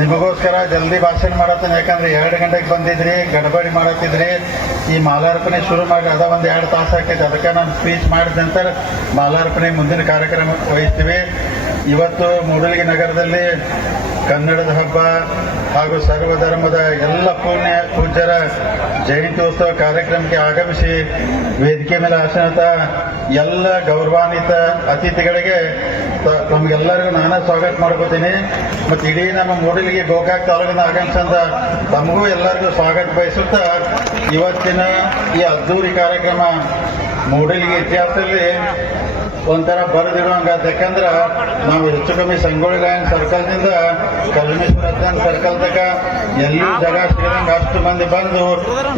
ನಿಮಗೋಸ್ಕರ ಜಲ್ದಿ ಭಾಷಣ ಮಾಡತ್ತೀನಿ, ಯಾಕಂದ್ರೆ ಎರಡು ಗಂಟೆಗೆ ಬಂದಿದ್ರಿ, ಗಡಬಡಿ ಮಾಡತ್ತಿದ್ರಿ. ಈ ಮಾಲಾರ್ಪಣೆ ಶುರು ಮಾಡಿ, ಅದ ಒಂದು ಎರಡು ತಾಸು ಆಕೈತಿ, ಅದಕ್ಕೆ ನಾನು ಸ್ಪೀಚ್ ಮಾಡಿದ ನಂತರ ಮಾಲಾರ್ಪಣೆ ಮುಂದಿನ ಕಾರ್ಯಕ್ರಮ ವಹಿಸ್ತೀವಿ. ಇವತ್ತು ಮೂಡಲಗಿ ನಗರದಲ್ಲಿ ಕನ್ನಡದ ಹಬ್ಬ ಹಾಗೂ ಸರ್ವಧರ್ಮದ ಎಲ್ಲ ಪುಣ್ಯ ಪೂಜ್ಯರ ಜಯಂತ್ಯೋತ್ಸವ ಕಾರ್ಯಕ್ರಮಕ್ಕೆ ಆಗಮಿಸಿ ವೇದಿಕೆ ಮೇಲೆ ಆಸನತ ಎಲ್ಲ ಗೌರವಾನ್ವಿತ ಅತಿಥಿಗಳಿಗೆ ತಮಗೆಲ್ಲರಿಗೂ ನಾನೇ ಸ್ವಾಗತ ಮಾಡ್ಕೋತೀನಿ. ಮತ್ತು ಇಡೀ ನಮ್ಮ ಮೂಡಲಿಗೆ ಗೋಕಾಕ್ ತಾಲೂಕಿನ ಆಗಮಿಸಿದ ತಮಗೂ ಎಲ್ಲರಿಗೂ ಸ್ವಾಗತ ಬಯಸುತ್ತಾ, ಇವತ್ತಿನ ಈ ಅದ್ದೂರಿ ಕಾರ್ಯಕ್ರಮ ಮೂಡಲಿಗೆ ಇತಿಹಾಸದಲ್ಲಿ ಒಂಥರ ಬರೆದಿಡುವಂಗ ಯಾಕಂದ್ರೆ ನಾವು ಹೆಚ್ಚು ಕಮ್ಮಿ ಸಂಗೊಳ್ಳಿ ರಾಯನ್ ಸರ್ಕಲ್ನಿಂದ ಕಲ್ಮೇಶ್ವರ ಸರ್ಕಲ್ ತಗ ಎಲ್ಲೂ ಜಾಗ ಸೇರಂಗ ಅಷ್ಟು ಮಂದಿ ಬಂದು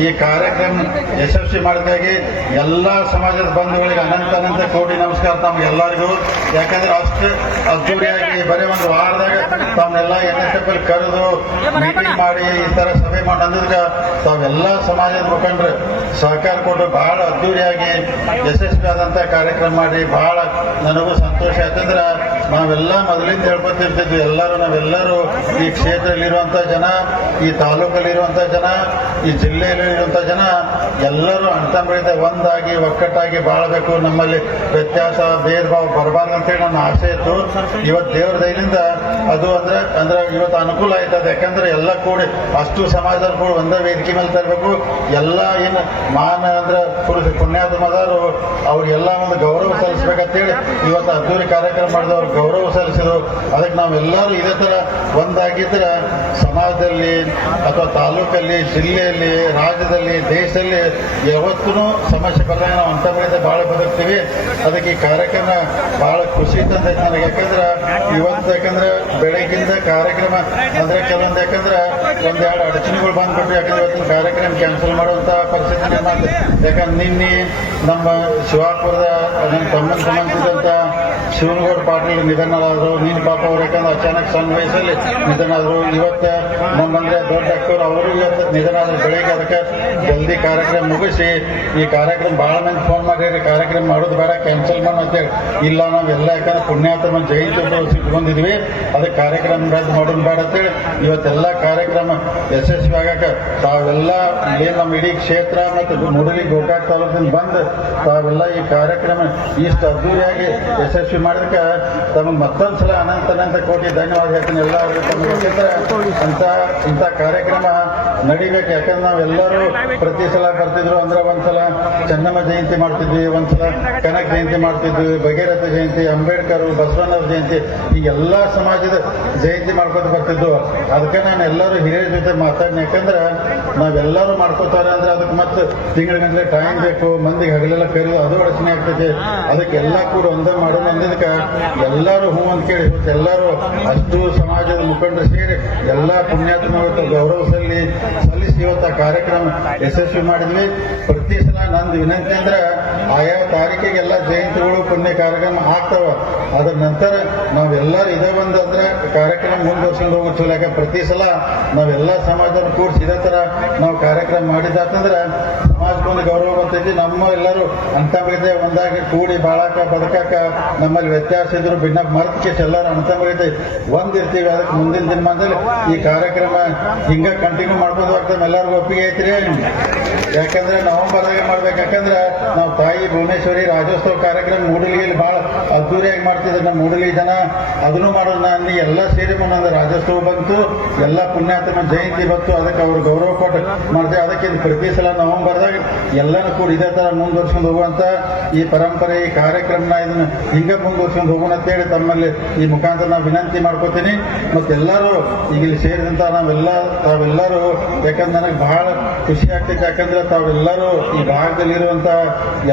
ಈ ಕಾರ್ಯಕ್ರಮ ಯಶಸ್ವಿ ಮಾಡಿದಾಗಿ ಎಲ್ಲಾ ಸಮಾಜದ ಬಂಧುಗಳಿಗೆ ಅನಂತ ಅನಂತ ಕೋಟಿ ನಮಸ್ಕಾರ ತಮ್ಗೆಲ್ಲರಿಗೂ ಯಾಕಂದ್ರೆ ಅಷ್ಟು ಅದ್ದೂರಿಯಾಗಿ ಬರೀ ಒಂದು ವಾರದಾಗ ತಾವೆಲ್ಲ ಎನ್ ಎಸ್ ಎಫ್ ಕರೆದು ಮೀಟಿಂಗ್ ಮಾಡಿ ಈ ತರ ಸಭೆ ಮಾಡಿ ತಾವೆಲ್ಲ ಸಮಾಜದ ಮುಖಂಡರು ಸಹಕಾರ ಕೊಟ್ಟು ಬಹಳ ಅದ್ದೂರಿಯಾಗಿ ಯಶಸ್ವಿಯಾದಂತ ಕಾರ್ಯಕ್ರಮ ಮಾಡಿ ಬಹಳ ನನಗೂ ಸಂತೋಷ. ಯಾಕಂದ್ರ ನಾವೆಲ್ಲ ಮೊದಲಿಂದ ಹೇಳ್ಕೊತಿರ್ತಿದ್ವಿ, ಎಲ್ಲರೂ ನಾವೆಲ್ಲರೂ ಈ ಕ್ಷೇತ್ರದಲ್ಲಿರುವಂತ ಜನ, ಈ ತಾಲೂಕಲ್ಲಿರುವಂತ ಜನ, ಈ ಜಿಲ್ಲೆಯಲ್ಲಿರುವಂತ ಜನ, ಎಲ್ಲರೂ ಅಣ್ತಂಬಳಿದ ಒಂದಾಗಿ, ಒಕ್ಕಟ್ಟಾಗಿ ಬಾಳಬೇಕು. ನಮ್ಮಲ್ಲಿ ವ್ಯತ್ಯಾಸ ಭೇದ ಭಾವ ಬರಬಾರ್ದು ಅಂತೇಳಿ ನನ್ನ ಆಸೆ ಇತ್ತು. ಇವತ್ತು ದೇವ್ರ ದಯದಿಂದ ಅದು ಅಂದ್ರೆ ಅಂದ್ರೆ ಇವತ್ತು ಅನುಕೂಲ ಆಯ್ತದೆ. ಯಾಕಂದ್ರೆ ಎಲ್ಲ ಕೂಡಿ ಅಷ್ಟು ಸಮಾಜದವ್ರು ಕೂಡ ಒಂದೇ ವೇದಿಕೆ ಮೇಲೆ ತರಬೇಕು. ಎಲ್ಲ ಏನು ಮಾನ ಅಂದ್ರೆ ಪುಣ್ಯಾತ್ಮದವರು, ಅವ್ರಿಗೆಲ್ಲ ಒಂದು ಗೌರವ ಸಲ್ಲಿಸ್ಬೇಕಂತೇಳಿ ಇವತ್ತು ಅದ್ದೂರಿ ಕಾರ್ಯಕ್ರಮ ಮಾಡಿದವ್ರು ಗೌರವ ಸಲ್ಲಿಸಿದ್ರು. ಅದಕ್ಕೆ ನಾವೆಲ್ಲರೂ ಇದೇ ತರ ಒಂದಾಗಿದ್ರೆ ಸಮಾಜದಲ್ಲಿ ಅಥವಾ ತಾಲೂಕಲ್ಲಿ, ಜಿಲ್ಲೆಯಲ್ಲಿ, ರಾಜ್ಯದಲ್ಲಿ, ದೇಶದಲ್ಲಿ ಯಾವತ್ತೂ ಸಮಸ್ಯೆ ಬಂದಾಗ ನಾವು ಬೆಳೆದ ಭಾಳ ಬದುಕ್ತೀವಿ. ಅದಕ್ಕೆ ಈ ಕಾರ್ಯಕ್ರಮ ಬಹಳ ಖುಷಿ ತಂದೈತೆ ನನಗೆ. ಯಾಕಂದ್ರೆ ಇವತ್ತು ಯಾಕಂದ್ರೆ ಬೆಳಗ್ಗಿಂದ ಕಾರ್ಯಕ್ರಮ, ಅಂದ್ರೆ ಕೆಲವೊಂದು ಯಾಕಂದ್ರೆ ಒಂದೆರಡು ಅಡಚಣೆಗಳು ಬಂದ್ಬಿಟ್ಟು ಯಾಕಂದ್ರೆ ಇವತ್ತಿನ ಕಾರ್ಯಕ್ರಮ ಕ್ಯಾನ್ಸಲ್ ಮಾಡುವಂತ ಪರಿಸ್ಥಿತಿ ಯಾಕಂದ್ರೆ ನಿನ್ನೆ ನಮ್ಮ ಶಿವಾಪುರದ ನನ್ನ ತಮ್ಮ ಸಂಬಂಧಿಸಿದಂತ ಶಿವನಗೌಡ ಪಾಟೀಲ್ ನಿಧನರಾದರು. ನೀನು ಪಾಪ ಅವ್ರು ಯಾಕಂದ್ರೆ ಅಚಾನಕ್ ಸಣ್ಣ ವಯಸ್ಸಲ್ಲಿ ನಿಧನಾದರು ಇವತ್ತು ನಮ್ಮಂದ್ರೆ ದೊಡ್ಡ ಅಕ್ಕವ್ರು ಅವರು ಇವತ್ತು ನಿಧನಾದ್ರು ಬೆಳಿಗ್ಗೆ ಅದಕ್ಕೆ ಜಲ್ದಿ ಕಾರ್ಯಕ್ರಮ ಮುಗಿಸಿ, ಈ ಕಾರ್ಯಕ್ರಮ ಬಹಳ ಮಂದಿ ಫೋನ್ ಮಾಡಿ ಕಾರ್ಯಕ್ರಮ ಮಾಡೋದು ಬೇಡ ಕ್ಯಾನ್ಸಲ್ ಮಾಡಿ ಅಂತೇಳಿ ಇಲ್ಲ, ನಾವೆಲ್ಲ ಯಾಕಂದ್ರೆ ಪುಣ್ಯಾತ್ಮ ಜಯಂತಿ ಬಂದಿದ್ವಿ ಅದಕ್ಕೆ ಕಾರ್ಯಕ್ರಮ ರದ್ದು ಮಾಡೋದು ಬೇಡ ಅಂತೇಳಿ ಇವತ್ತೆಲ್ಲ ಕಾರ್ಯಕ್ರಮ ಯಶಸ್ವಿ ಆಗಕ ತಾವೆಲ್ಲ ಏನ್ ನಮ್ಮ ಇಡೀ ಕ್ಷೇತ್ರ ಮತ್ತು ಮುಡಲಿ ಗೋಕಾಕ್ ತಾಲೂಕಿನ ಬಂದು ತಾವೆಲ್ಲ ಈ ಕಾರ್ಯಕ್ರಮ ಇಷ್ಟು ಅದ್ದೂರಿಯಾಗಿ ಯಶಸ್ವಿ ಮಾಡಿದಕ್ಕೆ ತಮಗೆ ಮತ್ತೊಂದ್ಸಲ ಅನಂತ ಅನಂತ ಕೋಟಿ ಧನ್ಯವಾದ ಹೇಳ್ತೀನಿ. ಎಲ್ಲರಿಗೂ ತಮ್ಮ ಯಾಕಂದ್ರೆ ಅಂತ ಇಂಥ ಕಾರ್ಯಕ್ರಮ ನಡಿಬೇಕು ಯಾಕಂದ್ರೆ ನಾವೆಲ್ಲರೂ ಪ್ರತಿ ಸಲ ಬರ್ತಿದ್ರು ಅಂದ್ರೆ ಒಂದ್ಸಲ ಚೆನ್ನಮ್ಮ ಜಯಂತಿ ಮಾಡ್ತಿದ್ವಿ, ಒಂದ್ಸಲ ಕನಕ ಜಯಂತಿ ಮಾಡ್ತಿದ್ವಿ, ಭಗೀರಥ ಜಯಂತಿ, ಅಂಬೇಡ್ಕರ್, ಬಸವಣ್ಣವ್ರ ಜಯಂತಿ, ಈ ಎಲ್ಲಾ ಸಮಾಜದ ಜಯಂತಿ ಮಾಡ್ಕೊತ ಬರ್ತಿದ್ವು. ಅದಕ್ಕೆ ನಾನು ಎಲ್ಲರೂ ಹಿರಿಯರ ಜೊತೆ ಮಾತಾಡಿನ ಯಾಕಂದ್ರೆ ನಾವೆಲ್ಲರೂ ಮಾಡ್ಕೋತಾರೆ ಅಂದ್ರೆ ಅದಕ್ಕೆ ಮತ್ತೆ ತಿಂಗಳ ಗಂಟಲೆ ಟೈಮ್ ಬೇಕು, ಮಂದಿಗೆ ಹಗಲೆಲ್ಲ ಕರೆದು ಅದು ರಚನೆ ಆಗ್ತೈತಿ. ಅದಕ್ಕೆಲ್ಲ ಕೂಡ ಒಂದೇ ಮಾಡೋಣ ಅಂದಿದ್ದಕ್ಕೆ ಎಲ್ಲರೂ ಹೂ ಅಂತ ಕೇಳಿ ಎಲ್ಲರೂ ಅಷ್ಟು ಸಮಾಜದ ಮುಖಂಡರು ಸೇರಿ ಎಲ್ಲ ಪುಣ್ಯಾತ್ಮಗಳ ಗೌರವ ಸಲ್ಲಿ ಸಲ್ಲಿಸಿ ಇವತ್ತು ಕಾರ್ಯಕ್ರಮ ಯಶಸ್ವಿ ಮಾಡಿದ್ವಿ. ಪ್ರತಿ ಸಲ ನಂದು ವಿನಂತಿ ಅಂದ್ರೆ ಆಯಾ ತಾರೀಕಿಗೆಲ್ಲ ಜಯಂತಿಗಳು, ಪುಣ್ಯ ಕಾರ್ಯಕ್ರಮ ಆಗ್ತಾವ. ಅದ್ರ ನಂತರ ನಾವೆಲ್ಲರೂ ಇದೇ ಅಂದ್ರೆ ಕಾರ್ಯಕ್ರಮ ಮುಂದುವರ್ಸ್ಕೊಂಡು ಹೋಗೋ ಚಲೋ ಯಾಕೆ ಪ್ರತಿ ಸಲ ನಾವೆಲ್ಲ ಸಮಾಜದವ್ರು ಕೂಡಿಸಿ ಇದೇ ತರ ನಾವು ಕಾರ್ಯಕ್ರಮ ಮಾಡಿದಾತಂದ್ರೆ ಸಮಾಜಕ್ಕೊಂದು ಗೌರವ ಬರ್ತೈತಿ. ನಮ್ಮ ಎಲ್ಲರೂ ಅಂತ ಬೆಳೆದೆ ಒಂದಾಗಿ ಕೂಡಿ ಬಾಳಾಕ, ಬದುಕಾಕ ನಮ್ಮಲ್ಲಿ ವ್ಯತ್ಯಾಸ ಇದ್ರು ಭಿನ್ನ ಮರ್ತಕ್ಕೆ ಎಲ್ಲರೂ ಅಂತ ಬೆಳೆದೆ ಒಂದಿರ್ತೀವಿ ಅದಕ್ಕೆ ಮುಂದಿನ ದಿನಮಾನದಲ್ಲಿ ಈ ಕಾರ್ಯಕ್ರಮ ಹಿಂಗ ಕಂಟಿನ್ಯೂ ಮಾಡ್ಬೋದು ಹೋಗ್ತೇವೆ ಎಲ್ಲರಿಗೂ ಒಪ್ಪಿಗೆ ಐತ್ರಿ. ಯಾಕಂದ್ರೆ ನವೆಂಬರ್ದಾಗ ಮಾಡ್ಬೇಕು. ಯಾಕಂದ್ರೆ ನಾವು ತಾಯಿ ಭುವನೇಶ್ವರಿ ರಾಜ್ಯೋತ್ಸವ ಕಾರ್ಯಕ್ರಮ ಮೂಡಲಿಗೆಯಲ್ಲಿ ಬಹಳ ಅದ್ದೂರಿಯಾಗಿ ಮಾಡ್ತಿದ್ರು ನಮ್ಮ ಮೂಡಲಿ ಜನ. ಅದನ್ನು ಮಾಡೋಣ ಅಲ್ಲಿ ಎಲ್ಲ ಸೇರಿ ಒಂದೊಂದು ರಾಜ್ಯೋತ್ಸವ ಬಂತು. ಎಲ್ಲ ಪುಣ್ಯಾತ್ಮ ಜಯಂತಿ ಬಂತು. ಅದಕ್ಕೆ ಅವ್ರು ಗೌರವ ಕೊಟ್ಟು ಮಾಡ್ತೇವೆ ಅದಕ್ಕೆ ಪ್ರತಿ ಸಲ ನವೆಂಬರ್ದಾಗ ಎಲ್ಲರೂ ಕೂಡ ಇದೇ ತರ ಮುಂದುವರ್ಸ್ಕೊಂಡು ಹೋಗುವಂತ ಈ ಪರಂಪರೆ, ಈ ಕಾರ್ಯಕ್ರಮನ ಇದನ್ನ ಹಿಂಗೆ ಮುಂದುವರ್ಸ್ಕೊಂಡು ಹೋಗೋಣ ಅಂತೇಳಿ ತಮ್ಮಲ್ಲಿ ಈ ಮುಖಾಂತರ ನಾವು ವಿನಂತಿ ಮಾಡ್ಕೋತೀನಿ. ಮತ್ತೆಲ್ಲರೂ ಈಗ ಇಲ್ಲಿ ಸೇರಿದಂತ ನಾವೆಲ್ಲ, ತಾವೆಲ್ಲರೂ, ಯಾಕಂದ್ರೆ ನನಗೆ ಬಹಳ ಖುಷಿ ಆಗ್ತೈತೆ. ಯಾಕಂದ್ರೆ ತಾವೆಲ್ಲರೂ ಈ ಭಾಗದಲ್ಲಿರುವಂತಹ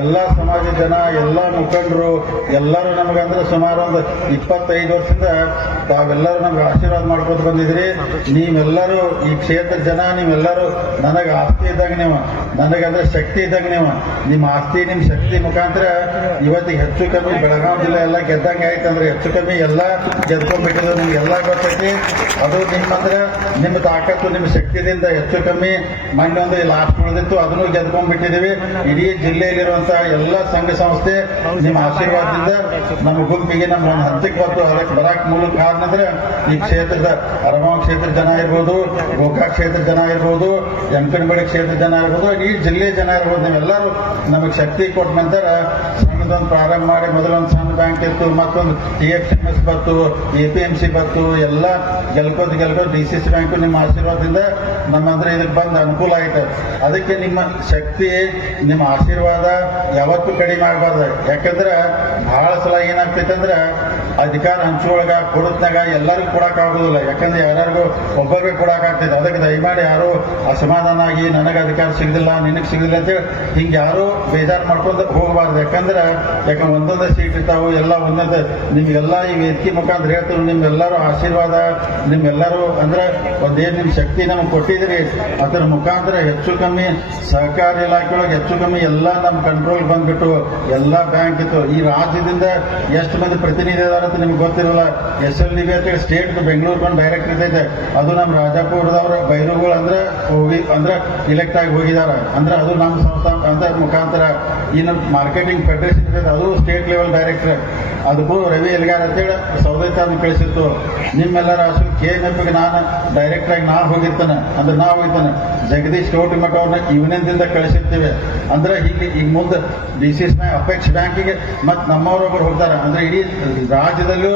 ಎಲ್ಲಾ ಸಮಾಜ ಜನ, ಎಲ್ಲ ಮುಖಂಡರು, ಎಲ್ಲರೂ ನಮಗಂದ್ರೆ ಸುಮಾರು ಒಂದು ಇಪ್ಪತ್ತೈದು ವರ್ಷದಿಂದ ತಾವೆಲ್ಲರೂ ನಮ್ಗೆ ಆಶೀರ್ವಾದ ಮಾಡ್ಕೊತ ಬಂದಿದ್ರಿ ನೀವೆಲ್ಲರೂ ಈ ಕ್ಷೇತ್ರದ ಜನ, ನೀವೆಲ್ಲರೂ ನನಗೆ ಆಸ್ತಿ ಇದ್ದಾಗ ನೀವು. ನನಗಂದ್ರೆ ಶಕ್ತಿ ಇದ್ದಾಗ ನೀವು. ನಿಮ್ಮ ಆಸ್ತಿ, ನಿಮ್ಮ ಶಕ್ತಿ ಮುಖಾಂತರ ಇವತ್ತಿಗೆ ಹೆಚ್ಚು ಕಮ್ಮಿ ಬೆಳಗಾವಿ ಜಿಲ್ಲೆ ಎಲ್ಲ ಗೆದ್ದಂಗೆ ಆಯ್ತು ಅಂದ್ರೆ ಹೆಚ್ಚು ಕಮ್ಮಿ ಎಲ್ಲ ಗೆದ್ಕೊಂಡ್ಬಿಟ್ಟಿದ್ರು. ನಿಮ್ಗೆ ಎಲ್ಲ ಗೊತ್ತೈತಿ. ಅದು ನಿಮ್ಮಂದ್ರೆ ನಿಮ್ಮ ತಾಕತ್ತು, ನಿಮ್ಮ ಶಕ್ತಿದಿಂದ ಹೆಚ್ಚು ಕಮ್ಮಿ. ಮೊನ್ನೆ ಒಂದು ಲಾಸ್ಟ್ ಉಳಿದಿತ್ತು, ಅದನ್ನು ಗೆದ್ಕೊಂಡ್ಬಿಟ್ಟಿದೀವಿ ಇಡೀ ಜಿಲ್ಲೆಯಲ್ಲಿರುವಂತಹ ಎಲ್ಲ ಸಂಘ ಸಂಸ್ಥೆ ನಿಮ್ಮ ಆಶೀರ್ವಾದದಿಂದ ನಮ್ಮ ಗುಂಪಿಗೆ ನಮ್ಮ ಹಂತಕ್ಕೆ ಬಂತು ಅದಕ್ಕೆ ಬರಾಕ್ ಮೂಲ ಕಾರಣ ಅಂದ್ರೆ ಈ ಕ್ಷೇತ್ರದ ಅರಮಾವ್ ಕ್ಷೇತ್ರದ ಜನ ಇರ್ಬೋದು, ಗೋಕಾಕ್ ಕ್ಷೇತ್ರ ಜನ ಇರ್ಬೋದು ಯಂಕನಬಡಿ ಕ್ಷೇತ್ರ ಜನ ಇರ್ಬೋದು, ಈ ಜಿಲ್ಲೆ ಜನ ಇರ್ಬೋದು, ನೀವೆಲ್ಲರೂ ನಮಗೆ ಶಕ್ತಿ ಕೊಟ್ಟ ನಂತರ ಸಣ್ಣದೊಂದು ಪ್ರಾರಂಭ ಮಾಡಿ ಮೊದಲೊಂದು ಸಣ್ಣ ಬ್ಯಾಂಕ್ ಇತ್ತು, ಮತ್ತೊಂದು ಟಿ ಎಫ್ ಎಂ ಎಸ್ ಬತ್ತು ಎ ಪಿ ಎಂ ಸಿ ಬತ್ತು ಎಲ್ಲ ಗೆಲ್ಕೋದ್ ಗೆಲ್ಕೋದ್ ಡಿ ಸಿ ಸಿ ಬ್ಯಾಂಕು ನಿಮ್ಮ ಆಶೀರ್ವಾದದಿಂದ ನಮ್ಮ ಅಂದ್ರೆ ಇದಕ್ಕೆ ಬಂದು ಅನುಕೂಲ ಆಯ್ತು. ಅದಕ್ಕೆ ನಿಮ್ಮ ಶಕ್ತಿ, ನಿಮ್ಮ ಆಶೀರ್ವಾದ ಯಾವತ್ತೂ ಕಡಿಮೆ ಆಗಬಾರ್ದು. ಯಾಕಂದ್ರೆ ಬಹಳ ಸಲ ಏನಾಗ್ತೈತೆ ಅಂದ್ರೆ ಅಧಿಕಾರ ಹಂಚುವಾಗ ಕೊಡತ್ನಾಗ ಎಲ್ಲರಿಗೂ ಕೊಡಕ್ ಆಗುದಿಲ್ಲ. ಯಾಕಂದ್ರೆ ಯಾರ್ಯಾರಿಗೂ ಒಬ್ಬರಿಗೆ ಕೊಡಕ್ ಆಗ್ತೈತೆ. ಅದಕ್ಕೆ ದಯಮಾಡಿ ಯಾರು ಅಸಮಾಧಾನ ಆಗಿ ನನಗೆ ಅಧಿಕಾರ ಸಿಗಲಿಲ್ಲ ನಿನಗೆ ಸಿಗಲಿಲ್ಲ ಅಂತೇಳಿ ಹಿಂಗೆ ಯಾರು ಬೇಜಾರು ಮಾಡ್ಕೊಂಡು ಹೋಗಬಾರ್ದು. ಯಾಕಂದ್ರೆ ಯಾಕಂದ್ರೆ ಒಂದೊಂದೇ ಸೀಟ್ ಇರ್ತಾವೆ, ಎಲ್ಲ ಒಂದೊಂದು. ನಿಮ್ಗೆಲ್ಲ ಈ ವೇದಿಕೆ ಮುಖಾಂತರ ಹೇಳ್ತೀವಿ ನಿಮ್ಗೆಲ್ಲರೂ ಆಶೀರ್ವಾದ, ನಿಮ್ಗೆಲ್ಲರೂ ಅಂದ್ರೆ ಒಂದೇನು ನಿಮ್ಮ ಶಕ್ತಿ ನಮಗೆ ಕೊಟ್ಟಿದ್ರಿ ಅದರ ಮುಖಾಂತರ ಹೆಚ್ಚು ಕಮ್ಮಿ ಸಹಕಾರಿ ಇಲಾಖೆಯೊಳಗೆ ಹೆಚ್ಚು ಕಮ್ಮಿ ಎಲ್ಲ ನಮ್ಮ ಕಂಟ್ರೋಲ್ ಬಂದ್ಬಿಟ್ಟು ಎಲ್ಲ ಬ್ಯಾಂಕ್ ಇತ್ತು. ಈ ರಾಜ್ಯದಿಂದ ಎಷ್ಟು ಮಂದಿ ಪ್ರತಿನಿಧಿ ಇದಾರೆ? ಅಂತ ನಿಮ್ಗೆ ಗೊತ್ತಿರಲ್ಲ ಎಸ್ ಎಲ್ ಡಿ ಬಿ ಅಂತ ಸ್ಟೇಟ್ ಬೆಂಗಳೂರು ಬಂದು ಡೈರೆಕ್ಟ್ ಇರ್ತೈತೆ ಅದು ನಮ್ಮ ರಾಜಾಪುರದವ್ರ ಬೈರುಗಳು ಅಂದ್ರೆ ಹೋಗಿ ಅಂದ್ರೆ ಇಲೆಕ್ಟ್ ಆಗಿ ಹೋಗಿದಾರೆ. ಅಂದ್ರೆ ಅದು ನಮ್ಮ ಸಂಸ್ಥಾ ಅಂದ್ರೆ ಮುಖಾಂತರ. ಇನ್ನು ಮಾರ್ಕೆಟಿಂಗ್ ಫೆಡರೇಷನ್ ಇರ್ತೈತೆ, ಅದು ಸ್ಟೇಟ್ ಲೆವೆಲ್ ಡೈರೆಕ್ಟರ್ ಅದಕ್ಕೂ ರವಿ ಎಲ್ಗಾರ್ ಅಂತೇಳಿ ಸೌದೈತಾನ ಕಳಿಸಿತ್ತು. ನಿಮ್ಮೆಲ್ಲರ ಅಷ್ಟು ಕೆ ಎನ್ ಎಫ್ಗೆ ನಾನು ಡೈರೆಕ್ಟ್ ಆಗಿ ನಾ ಹೋಗಿರ್ತಾನೆ, ಅಂದ್ರೆ ನಾ ಹೋಗಿರ್ತಾನೆ. ಜಗದೀಶ್ ಕೋಟಿ ಅವ್ರನ್ನ ಇವನಿಂದ ಕಳಿಸಿರ್ತೀವಿ. ಅಂದ್ರೆ ಹೀಗೆ ಈಗ ಮುಂದೆ D C C bank apex ಬ್ಯಾಂಕಿಗೆ ಮತ್ತು ನಮ್ಮವರೊಬ್ಬರು ಹೋಗ್ತಾರೆ. ಅಂದ್ರೆ ಇಡೀ ರಾಜ್ಯದಲ್ಲೂ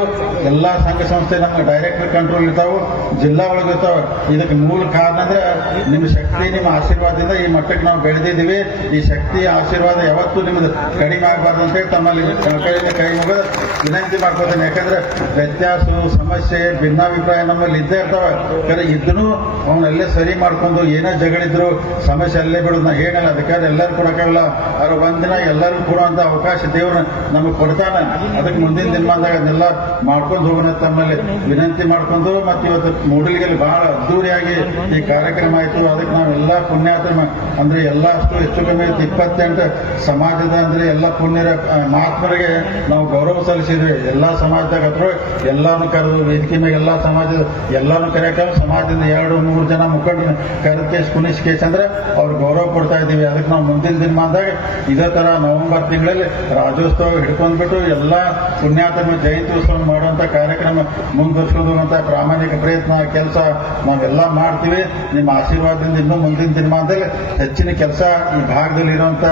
ಎಲ್ಲ ಸಂಘ ಸಂಸ್ಥೆ ನಮ್ಮ ಡೈರೆಕ್ಟರ್ ಕಂಟ್ರೋಲ್ ಇರ್ತಾವೆ, ಜಿಲ್ಲಾ ಒಳಗೆ ಇರ್ತಾವೆ. ಇದಕ್ಕೆ ಮೂಲ ಕಾರಣ ಅಂದ್ರೆ ನಿಮ್ಮ ಶಕ್ತಿ, ನಿಮ್ಮ ಆಶೀರ್ವಾದದಿಂದ ಈ ಮಟ್ಟಕ್ಕೆ ನಾವು ಬೆಳೆದಿದ್ದೀವಿ. ಈ ಶಕ್ತಿ ಆಶೀರ್ವಾದ ಯಾವತ್ತೂ ನಿಮ್ದು ಕಡಿಮೆ ಆಗಬಾರ್ದು ಅಂತೇಳಿ ತಮ್ಮಲ್ಲಿ ಕೈಯಿಂದ ಕೈ ಮುಗಿದ ವಿನಂತಿ ಮಾಡ್ಕೋತೇನೆ ಯಾಕಂದ್ರೆ ವ್ಯತ್ಯಾಸ ಸಮಸ್ಯೆ, ಭಿನ್ನಾಭಿಪ್ರಾಯ ನಮ್ಮಲ್ಲಿ ಇದ್ದೇ ಇರ್ತಾವೆ. ಯಾಕಂದ್ರೆ ಇದ್ದನು ಅವನಲ್ಲೇ ಸರಿ ಮಾಡ್ಕೊಂಡು ಏನೇ ಜಗಳಿದ್ರು ಸಮಸ್ಯೆ ಅಲ್ಲೇ ಬಿಡೋದು. ನಾ ಹೇಳಲ್ಲ ಅದಕ್ಕಾದ್ರೆ ಎಲ್ಲರೂ ಕೊಡೋಕ್ಕಾಗಲ್ಲ ಅವ್ರ ಒಂದಿನ ಎಲ್ಲರೂ ಕೊಡುವಂತ ಅವಕಾಶ ದೇವ್ರ ನಮಗೆ ಕೊಡ್ತಾನ. ಅದಕ್ಕೆ ಮುಂದಿನ ದಿನಮಾನದಾಗ ಅದನ್ನೆಲ್ಲ ಮಾಡ್ಕೊಂಡು ಹೋಗೋಣ ತಮ್ಮಲ್ಲಿ ವಿನಂತಿ ಮಾಡ್ಕೊಂಡು. ಮತ್ತೆ ಇವತ್ತು ಮೂಡಲಿಗೆಲ್ಲಿ ಬಹಳ ಅದ್ದೂರಿಯಾಗಿ ಈ ಕಾರ್ಯಕ್ರಮ ಆಯಿತು. ಅದಕ್ಕೆ ನಾವೆಲ್ಲ ಪುಣ್ಯಾತ್ಮ. ಅಂದ್ರೆ ಎಲ್ಲ ಅಷ್ಟು ಹೆಚ್ಚು ಕಮ್ಮಿ ಇಪ್ಪತ್ತೆಂಟು ಸಮಾಜದ ಅಂದ್ರೆ ಎಲ್ಲ ಪುಣ್ಯರ ಮಹಾತ್ಮರಿಗೆ ನಾವು ಗೌರವ ಸಲ್ಲಿಸಿದ್ವಿ. ಎಲ್ಲ ಸಮಾಜದಾಗ ಹತ್ರ ಎಲ್ಲಾನು ಕರೆದು, ವೇದಿಕೆ ಮೇಲೆ ಎಲ್ಲ ಸಮಾಜದ ಎಲ್ಲಾನು ಕರೆಯಕ ಸಮಾಜದಿಂದ ಎರಡು, ಮೂರು ಜನ ಮುಖಂಡ ಕರೆದ ಕೇಸ್ ಅಂದ್ರೆ ಅವ್ರು ಗೌರವ ಕೊಡ್ತಾ ಇದ್ದೀವಿ. ಅದಕ್ಕೆ ನಾವು ಮುಂದಿನ ದಿನಮಾನದಾಗ ಇದೇ ತರ ನವೆಂಬರ್ ತಿಂಗಳಲ್ಲಿ ರಾಜ್ಯೋತ್ಸವ ಹಿಡ್ಕೊಂಡ್ಬಿಟ್ಟು ಎಲ್ಲ ಪುಣ್ಯಾತ್ಮ ಜಯಂತಿ ಉತ್ಸವ ಮಾಡುವಂತ ಕಾರ್ಯಕ್ರಮ ಮುಂದುವರ್ಸ್ಕೊಂಡು ಹೋಗುವಂತ ಪ್ರಾಮಾಣಿಕ ಪ್ರಯತ್ನ, ಕೆಲಸ ನಾವೆಲ್ಲ ಮಾಡ್ತೀವಿ. ನಿಮ್ಮ ಆಶೀರ್ವಾದದಿಂದ ಇನ್ನೂ ಮುಂದಿನ ದಿನಮಾನದಲ್ಲಿ ಹೆಚ್ಚಿನ ಕೆಲಸ ಈ ಭಾಗದಲ್ಲಿ ಇರುವಂತ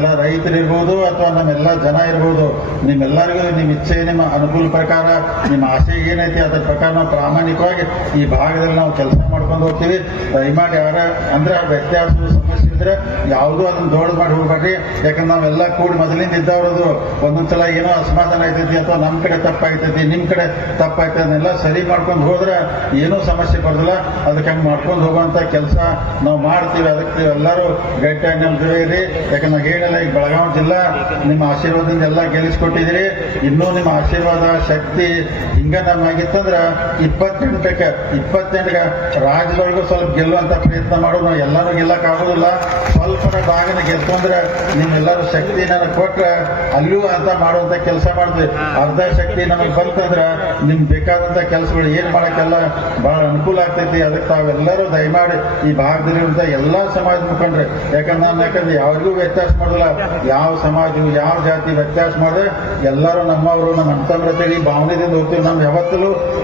ನಮ್ಮೆಲ್ಲ ರೈತರಿರ್ಬೋದು ಅಥವಾ ನಮ್ಮೆಲ್ಲ ಜನ ಇರ್ಬೋದು, ನಿಮ್ಮೆಲ್ಲರಿಗೂ ನಿಮ್ಮ ಇಚ್ಛೆ, ನಿಮ್ಮ ಅನುಕೂಲ ಪ್ರಕಾರ, ನಿಮ್ಮ ಆಸೆ ಏನೈತಿ ಅದ್ರ ಪ್ರಕಾರ ನಾವು ಪ್ರಾಮಾಣಿಕವಾಗಿ ಈ ಭಾಗದಲ್ಲಿ ನಾವು ಕೆಲಸ ಮಾಡ್ಕೊಂಡು ಹೋಗ್ತೀವಿ. ದಯಮಾಡಿ ಯಾರ ಅಂದ್ರೆ ವ್ಯತ್ಯಾಸ ಸಮಸ್ಯೆ ಇದ್ರೆ ಯಾವುದು ಅದನ್ನ ದೊಡ್ಡ ಮಾಡಿ ಹೋಗ್ಬೇಡ್ರಿ. ಯಾಕಂದ್ರೆ ನಾವೆಲ್ಲ ಕೂಡಿ ಮೊದಲಿಂದ ಇದ್ದವ್ರದು ಒಂದೊಂದ್ಸಲ ಏನೋ ಅಸಮಾಧಾನ ಆಯ್ತೈತಿ ಅಥವಾ ನಮ್ಮ ಕಡೆ ತಪ್ಪಾಯ್ತೈತಿ ನಿಮ್ಮ ಕಡೆ ತಪ್ಪಾಯ್ತದೆ ಅದನ್ನೆಲ್ಲ ಸರಿ ಮಾಡ್ಕೊಂಡು ಹೋದ್ರೆ ಏನೂ ಸಮಸ್ಯೆ ಬರೋದಿಲ್ಲ. ಅದಕ್ಕೆ ಹಂಗೆ ಮಾಡ್ಕೊಂಡು ಹೋಗುವಂತ ಕೆಲಸ ನಾವು ಮಾಡ್ತೀವಿ. ಅದಕ್ಕೆ ಎಲ್ಲರೂ ಗಟ್ಟಿಯಾಗಿ ನಮ್ಮ ಜೊತೆ ಇರಿ. ಯಾಕಂದ್ರೆ ಈಗ ಬೆಳಗಾವಿ ಜಿಲ್ಲಾ ನಿಮ್ಮ ಆಶೀರ್ವಾದದಿಂದ ಎಲ್ಲ ಗೆಲ್ಲಿಸ್ಕೊಟ್ಟಿದ್ದೀರಿ. ಇನ್ನೂ ನಿಮ್ಮ ಆಶೀರ್ವಾದ, ಶಕ್ತಿ ಹಿಂಗ ನಮ್ಮಾಗಿತ್ತಂದ್ರ ಇಪ್ಪತ್ತೆಂಟಕ್ಕೆ ಇಪ್ಪತ್ತೆಂಟಕ್ಕೆ ರಾಜ್ಯದೊಳಗೂ ಸ್ವಲ್ಪ ಗೆಲ್ಲುವಂತ ಪ್ರಯತ್ನ ಮಾಡೋದು ನಾವು ಎಲ್ಲರೂ ಗೆಲ್ಲಕ್ ಆಗೋದಿಲ್ಲ. ಸ್ವಲ್ಪ ಭಾಗನ ಗೆಲ್ತಂದ್ರೆ ನಿಮ್ಮೆಲ್ಲರೂ ಶಕ್ತಿ ನನಗೆ ಕೊಟ್ರೆ ಅಲ್ಲೂ ಅಂತ ಮಾಡುವಂತ ಕೆಲಸ ಮಾಡ್ತೀವಿ. ಅರ್ಧ ಶಕ್ತಿ ನಮಗೆ ಬಂತಂದ್ರ ನಿಮ್ಗೆ ಬೇಕಾದಂತ ಕೆಲಸಗಳು ಏನ್ ಮಾಡಕ್ಕೆಲ್ಲ ಬಹಳ ಅನುಕೂಲ ಆಗ್ತೈತಿ. ಅದಕ್ಕೆ ತಾವೆಲ್ಲರೂ ದಯಮಾಡಿ ಈ ಭಾಗದಲ್ಲಿರುವಂತ ಎಲ್ಲಾ ಸಮಾಜ ಮುಖಂಡ್ರೆ, ಯಾಕಂದ್ರೆ ನಾನು ಯಾಕಂದ್ರೆ ಯಾರಿಗೂ ವ್ಯತ್ಯಾಸ ಮಾಡೋದಿಲ್ಲ. ಯಾವ ಸಮಾಜ ಯಾವ ಜಾತಿ ವ್ಯತ್ಯಾಸ ಮಾಡಿದ್ರೆ ಎಲ್ಲರೂ ನಮ್ಮವರು, ನಮ್ಮ ಅಂತಮ್ರತೆಗೆ ಭಾವನೆದಿಂದ ಹೋಗ್ತೀವಿ. ನಮ್ಮ ಯಾವತ್ತೂ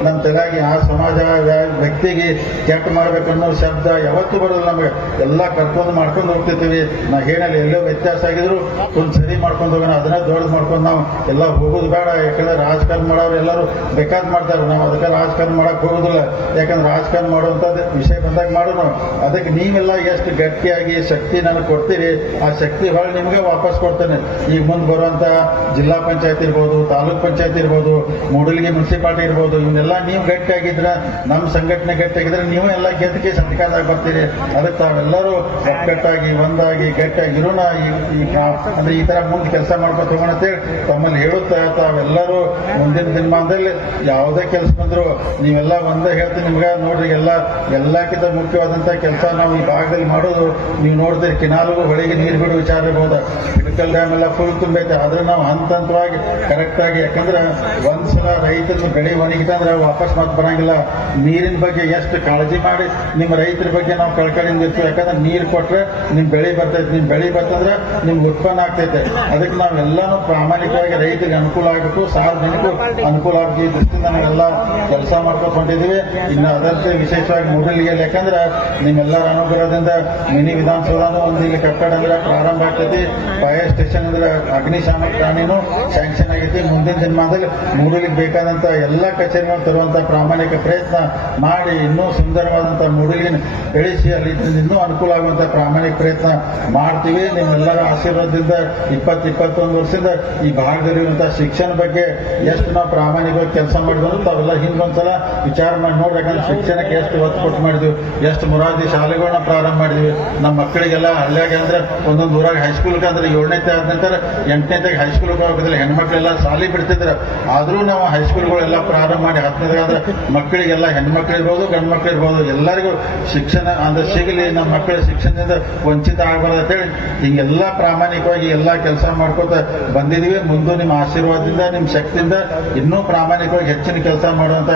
ನಮ್ಮ ತಲೆಗೆ ಆ ಸಮಾಜ ವ್ಯಕ್ತಿಗೆ ಕೆಟ್ಟ ಮಾಡ್ಬೇಕು ಅನ್ನೋ ಶಬ್ದ ಯಾವತ್ತೂ ಬರೋದಿಲ್ಲ ನಮಗೆ. ಎಲ್ಲ ಕರ್ಕೊಂಡು ಮಾಡ್ಕೊಂಡು ಹೋಗ್ತಿರ್ತೀವಿ. ನಾ ಹೇಳಲ್ಲ ಎಲ್ಲೋ ವ್ಯತ್ಯಾಸ ಆಗಿದ್ರು ಒಂದು ಸರಿ ಮಾಡ್ಕೊಂಡು ಹೋಗೋಣ, ಅದನ್ನ ದೊಡ್ಡದು ಮಾಡ್ಕೊಂಡು ನಾವು ಎಲ್ಲ ಹೋಗೋದು ಬೇಡ. ಯಾಕಂದ್ರೆ ರಾಜಕಾರಣ ಮಾಡೋರು ಎಲ್ಲರೂ ಬೇಕಾದ್ ಮಾಡ್ತಾರೆ. ನಾವು ಅದಕ್ಕೆ ರಾಜಕಾರಣ ಮಾಡಕ್ ಹೋಗೋದಿಲ್ಲ. ಯಾಕಂದ್ರೆ ರಾಜಕಾರಣ ಮಾಡುವಂಥದ್ದು ವಿಷಯ ಬಂದಾಗ ಮಾಡೋಣ ಅದಕ್ಕೆ ನೀವೆಲ್ಲ ಎಷ್ಟು ಗಟ್ಟಿಯಾಗಿ ಶಕ್ತಿ ನನಗೆ ಕೊಡ್ತೀರಿ, ಆ ಶಕ್ತಿ ಹೊಳ್ಳಿ ನಿಮಗೆ ವಾಪಸ್ ಕೊಡ್ತೇನೆ. ಈಗ ಮುಂದೆ ಬರುವಂತ ಜಿಲ್ಲಾ ಪಂಚಾಯತ್ ಇರ್ಬೋದು, ತಾಲೂಕ್ ಪಂಚಾಯತ್ ಇರ್ಬೋದು, ಮೂಡಲಗಿ ಮುನ್ಸಿಪಾಲ್ಟಿ ಇರ್ಬೋದು, ಇವನ್ನೆಲ್ಲ ನೀವು ಗಟ್ಟಿಯಾಗಿದ್ರೆ ನಮ್ಮ ಸಂಘಟನೆ ಗಟ್ಟಿಯಾಗಿದ್ರೆ ನೀವು ಎಲ್ಲ ಗೆದ್ದಕ್ಕೆ ಸರ್ಕಾರದಾಗ ಬರ್ತೀರಿ. ಅದಕ್ಕೆ ತಾವೆಲ್ಲರೂ ಒಕ್ಕಟ್ಟಾಗಿ ಒಂದಾಗಿ, ಗಟ್ಟಿಯಾಗಿ ಇರೋಣ. ಅಂದ್ರೆ ಈ ತರ ಮುಂದೆ ಕೆಲಸ ಮಾಡ್ಕೊತ ಹೋಗೋಣ ಅಂತೇಳಿ ತಮ್ಮಲ್ಲಿ ಹೇಳುತ್ತಾ ತಾವೆಲ್ಲರೂ ಮುಂದಿನ ದಿನಮಾನದಲ್ಲಿ ಯಾವುದೇ ಕೆಲಸ ಬಂದ್ರು ನೀವೆಲ್ಲ ಒಂದೇ ಹೇಳ್ತೀನಿ ನಿಮ್ಗೆ. ನೋಡ್ರಿ, ಎಲ್ಲ, ಎಲ್ಲಕ್ಕಿಂತ ಮುಖ್ಯವಾದಂತ ಕೆಲಸ ನಾವು ಈ ಭಾಗದಲ್ಲಿ ಮಾಡೋದು. ನೀವು ನೋಡಿದ್ರೆ ಕಿನಾಲು ಹೊಳೆಗೆ ನೀರು ಬಿಡೋ ವಿಚಾರ ಇರ್ಬೋದು. ಹಿಡಕಲ್ ಡ್ಯಾಮ್ ಎಲ್ಲ ಫುಲ್ ತುಂಬೈತೆ ಆದ್ರೆ ನಾವು ಹಂತ ಹಂತವಾಗಿ ಕರೆಕ್ಟ್ ಆಗಿ, ಯಾಕಂದ್ರೆ ಒಂದ್ಸಲ ರೈತನ ಬೆಳೆ ಒಣಗಿತಂದ್ರೆ ವಾಪಸ್ ಮತ್ತೆ ಬರಂಗಿಲ್ಲ. ನೀರಿನ ಬಗ್ಗೆ ಎಷ್ಟು ಕಾಳಜಿ ಮಾಡಿ ನಿಮ್ಮ ರೈತರ ಬಗ್ಗೆ ನಾವು ಕಳ್ಕಳಿಂದ ಇರ್ತೀವಿ. ಯಾಕಂದ್ರೆ ನೀರು ಕೊಟ್ರೆ ನಿಮ್ ಬೆಳೆ ಬರ್ತೈತೆ. ನಿಮ್ ಬೆಳೆ ಬರ್ತಂದ್ರೆ ನಿಮ್ಗೆ ಉತ್ಪನ್ನ ಆಗ್ತೈತೆ. ಅದಕ್ಕೆ ನಾವೆಲ್ಲಾನು ಪ್ರಾಮಾಣಿಕವಾಗಿ ರೈತರಿಗೆ ಅನುಕೂಲ ಆಗಬೇಕು, ಸಾರ್ವಜನಿಕರು ಅನುಕೂಲ ಈ ದೃಷ್ಟಿಯಿಂದ ನಾವೆಲ್ಲ ಕೆಲಸ ಮಾಡ್ಕೊಂಡಿದ್ದೀವಿ ಇನ್ನು ಅದರಂತೆ ವಿಶೇಷವಾಗಿ ಮೂಡಲಿಗೆ ಯಾಕಂದ್ರೆ ನಿಮ್ಮೆಲ್ಲರ ಅನುಗ್ರಹದಿಂದ ಮಿನಿ ವಿಧಾನಸೌಧನೂ ಒಂದು ಇಲ್ಲಿ ಕಟ್ಟಡ ಪ್ರಾರಂಭ ಆಗ್ತೈತಿ. ಫೈರ್ ಸ್ಟೇಷನ್ ಅಂದ್ರೆ ಅಗ್ನಿಶಾಮಕ ಠಾಣೆನೂ ಸ್ಯಾಂಕ್ಷನ್ ಆಗೈತಿ ಮುಂದಿನ ಜನ್ಮದಲ್ಲಿ ಮೂಡಲಿಗೆ ಬೇಕಾದಂತ ಎಲ್ಲ ಕಚೇರಿಗಳು ತರುವಂತ ಪ್ರಾಮಾಣಿಕ ಪ್ರಯತ್ನ ಮಾಡಿ, ಇನ್ನೂ ಸುಂದರವಾದಂತ ಮೂಡಲಿನ ಬೆಳೆಸಿ, ಅಲ್ಲಿ ಇನ್ನೂ ಅನುಕೂಲ ಆಗುವಂತ ಪ್ರಾಮಾಣಿಕ ಪ್ರಯತ್ನ ಮಾಡ್ತೀವಿ. ನಿಮ್ಮೆಲ್ಲರ ಆಶೀರ್ವಾದದಿಂದ ಇಪ್ಪತ್ತು ಇಪ್ಪತ್ತೊಂದು ವರ್ಷದಿಂದ ಈ ಭಾಗದಲ್ಲಿರುವಂತಹ ಶಿಕ್ಷಣ ಬಗ್ಗೆ ಎಷ್ಟು ನಾವು ಪ್ರಾಮಾಣಿಕವಾಗಿ ಕೆಲಸ ಮಾಡಿದ್ರು ತಾವೆಲ್ಲ ಹಿಂದೊಂದ್ಸಲ ವಿಚಾರ ಮಾಡಿ ನೋಡ್ರಿ ಯಾಕಂದ್ರೆ ಶಿಕ್ಷಣಕ್ಕೆ ಎಷ್ಟು ಒತ್ತು ಕೊಟ್ಟು ಮಾಡಿದ್ವಿ, ಎಷ್ಟು ಮುರಾದಿ ಶಾಲೆಗಳನ್ನ ಪ್ರಾರಂಭ ಮಾಡಿದ್ವಿ. ನಮ್ಮ ಮಕ್ಕಳಿಗೆಲ್ಲ ಹಳ್ಳಿಯಾಗೆ ಅಂದ್ರೆ ಒಂದೊಂದು ಊರಾಗ ಹೈಸ್ಕೂಲ್ಗೆ ಅಂದ್ರೆ ಏಳನೇ ಆದ ನಂತರ ಎಂಟನೇ ಹೈಸ್ಕೂಲ್ಗೆ ಹೋಗೋದಿಲ್ಲ ಹೆಣ್ಮಕ್ಳೆಲ್ಲ ಶಾಲೆ ಬಿಡ್ತಿದ್ರು. ಆದರೂ ನಾವು ಹೈಸ್ಕೂಲ್ಗಳೆಲ್ಲ ಪ್ರಾರಂಭ ಮಾಡಿ ಆದ್ರೆ ಮಕ್ಕಳಿಗೆಲ್ಲ ಹೆಣ್ಮಕ್ಳು ಇರ್ಬೋದು ಗಂಡು ಮಕ್ಳು ಇರ್ಬೋದು ಎಲ್ಲರಿಗೂ ಶಿಕ್ಷಣ ಅಂದ್ರೆ ಸಿಗಲಿ ನಮ್ಮ ಮಕ್ಕಳ ಶಿಕ್ಷಣದಿಂದ ವಂಚಿತ ಆಗಬಾರ್ದು ಅಂತೇಳಿ ಹಿಂಗೆಲ್ಲ ಪ್ರಾಮಾಣಿಕವಾಗಿ ಎಲ್ಲ ಕೆಲಸ ಮಾಡ್ಕೋತ ಬಂದಿದೀವಿ. ಮುಂದೆ ನಿಮ್ಮ ಆಶೀರ್ವಾದದಿಂದ, ನಿಮ್ಮ ಶಕ್ತಿಯಿಂದ ಇನ್ನೂ ಪ್ರಾಮಾಣಿಕವಾಗಿ ಹೆಚ್ಚಿನ ಕೆಲಸ ಮಾಡುವಂತ,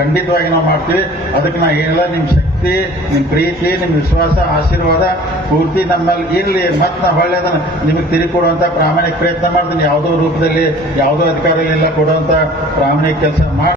ಖಂಡಿತವಾಗಿ ನಾವು ಮಾಡ್ತೀವಿ. ಅದಕ್ಕೆ ನಾ ಏನಿಲ್ಲ, ನಿಮ್ಮ ಶಕ್ತಿ ನಿಮ್ಮ ಪ್ರೀತಿ ನಿಮ್ಮ ವಿಶ್ವಾಸ, ಆಶೀರ್ವಾದ ಪೂರ್ತಿ ನಮ್ಮಲ್ಲಿ ಇರಲಿ. ಮತ್ತೆ ನಾ ಹೊಳ್ಳಿ ಅದನ್ನು ನಿಮಗೆ ತಿರುಗಿಕೊಡುವಂಥ ಪ್ರಾಮಾಣಿಕ ಪ್ರಯತ್ನ ಮಾಡ್ತೀನಿ. ಯಾವುದೋ ರೂಪದಲ್ಲಿ, ಯಾವುದೋ ಅಧಿಕಾರಿಗಳೆಲ್ಲ ಕೊಡುವಂಥ ಪ್ರಾಮಾಣಿಕ ಕೆಲಸ ಮಾಡಿ